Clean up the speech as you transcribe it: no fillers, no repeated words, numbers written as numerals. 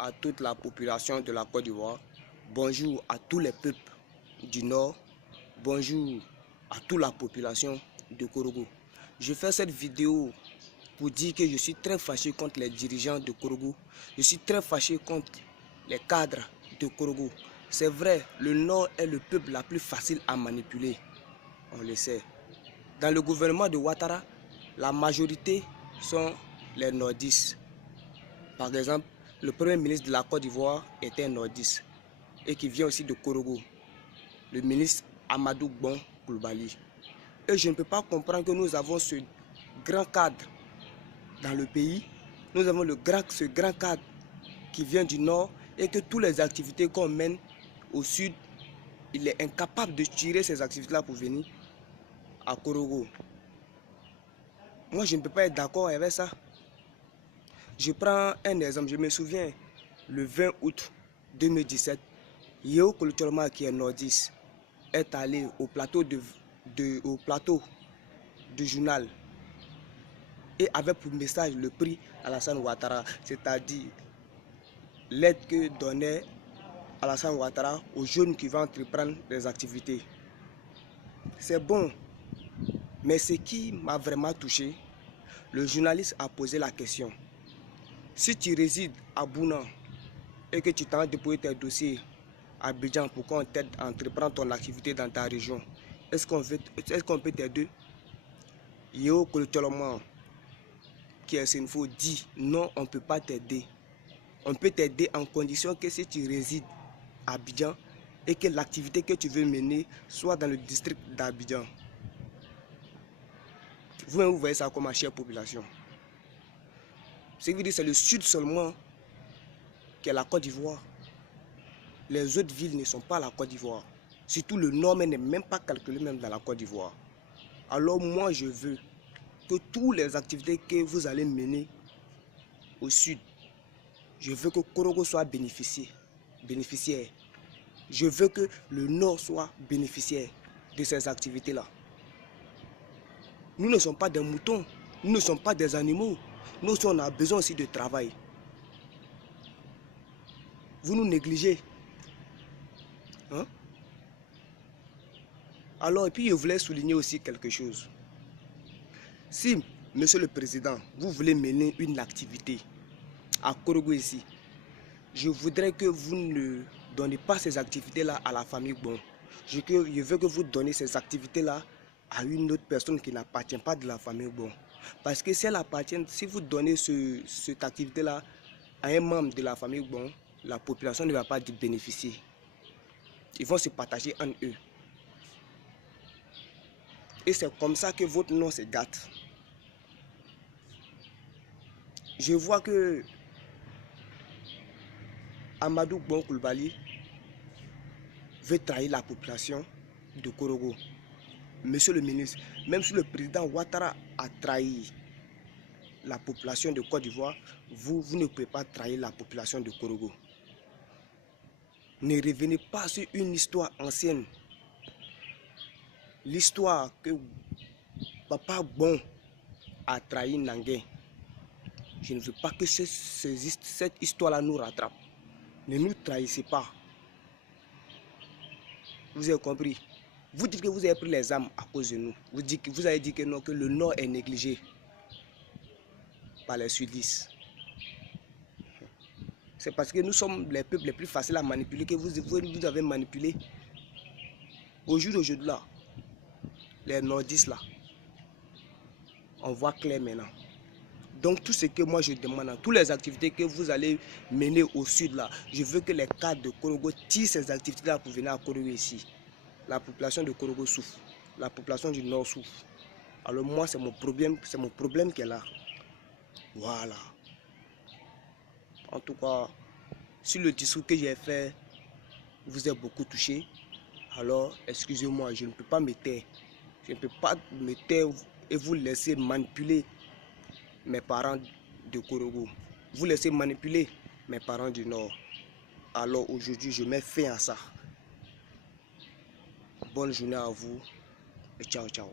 à toute la population de la Côte d'Ivoire. Bonjour à tous les peuples du Nord. Bonjour à toute la population de Korogo. Je fais cette vidéo pour dire que je suis très fâché contre les dirigeants de Korogo. Je suis très fâché contre les cadres de Korogo. C'est vrai, le Nord est le peuple la plus facile à manipuler. On le sait. Dans le gouvernement de Ouattara, la majorité sont les nordistes. Par exemple, le premier ministre de la Côte d'Ivoire était un nordiste et qui vient aussi de Korogo, le ministre Amadou Bon Coulibaly. Et je ne peux pas comprendre que nous avons ce grand cadre dans le pays. Nous avons ce grand cadre qui vient du nord et que toutes les activités qu'on mène au sud, il est incapable de tirer ces activités-là pour venir à Korogo. Moi, je ne peux pas être d'accord avec ça. Je prends un exemple, je me souviens, le 20 août 2017, Yeo Kolo-Tcholoma, qui est nordiste, est allé au plateau du journal et avait pour message le prix Alassane Ouattara, c'est-à-dire l'aide que donnait Alassane Ouattara aux jeunes qui vont entreprendre des activités. C'est bon, mais ce qui m'a vraiment touché, le journaliste a posé la question. Si tu résides à Bouna et que tu t'en déposé tes dossiers à Abidjan pour qu'on t'aide à entreprendre ton activité dans ta région, est-ce qu'on peut t'aider? Yeo Kolo-Tcholoma, qui est Senfo, dit non, on ne peut pas t'aider. On peut t'aider en condition que si tu résides à Abidjan et que l'activité que tu veux mener soit dans le district d'Abidjan. Vous voyez ça comme ma chère population. Ce qui veut dire que c'est le sud seulement qui est la Côte d'Ivoire. Les autres villes ne sont pas la Côte d'Ivoire. Surtout le nord n'est même pas calculé même dans la Côte d'Ivoire. Alors moi je veux que toutes les activités que vous allez mener au sud, je veux que Korogo soit bénéficiaire. Je veux que le nord soit bénéficiaire de ces activités-là. Nous ne sommes pas des moutons, nous ne sommes pas des animaux. Nous, on a besoin aussi de travail. Vous nous négligez. Hein? Alors, et puis je voulais souligner aussi quelque chose. Si, Monsieur le Président, vous voulez mener une activité à Korogo ici, je voudrais que vous ne donnez pas ces activités-là à la famille Bon. Je veux que vous donnez ces activités-là à une autre personne qui n'appartient pas de la famille Bon. Parce que si elle appartient, si vous donnez cette activité-là à un membre de la famille Bon, la population ne va pas bénéficier. Ils vont se partager entre eux. Et c'est comme ça que votre nom se gâte. Je vois que Amadou Bon Coulibaly veut trahir la population de Korogo. Monsieur le ministre, même si le président Ouattara a trahi la population de Côte d'Ivoire, vous ne pouvez pas trahir la population de Korogo. Ne revenez pas sur une histoire ancienne. L'histoire que Papa Bon a trahi Nanguin. Je ne veux pas que cette histoire-là nous rattrape. Ne nous trahissez pas. Vous avez compris? Vous dites que vous avez pris les armes à cause de nous. Vous avez dit que non, que le Nord est négligé par les sudistes. C'est parce que nous sommes les peuples les plus faciles à manipuler que vous avez manipulé. Au jour d'aujourd'hui là, les nordistes là, on voit clair maintenant. Donc tout ce que moi je demande, toutes les activités que vous allez mener au sud là, je veux que les cadres de Korogo tirent ces activités là pour venir à Korogo ici. La population de Korogo souffre, la population du nord souffre. Alors moi c'est mon problème qui est là. Voilà. En tout cas, si le discours que j'ai fait vous a beaucoup touché, alors excusez-moi, je ne peux pas me taire. Je ne peux pas me taire et vous laisser manipuler mes parents de Korogo. Vous laissez manipuler mes parents du Nord. Alors aujourd'hui, je mets fin à ça. Bonne journée à vous et ciao, ciao.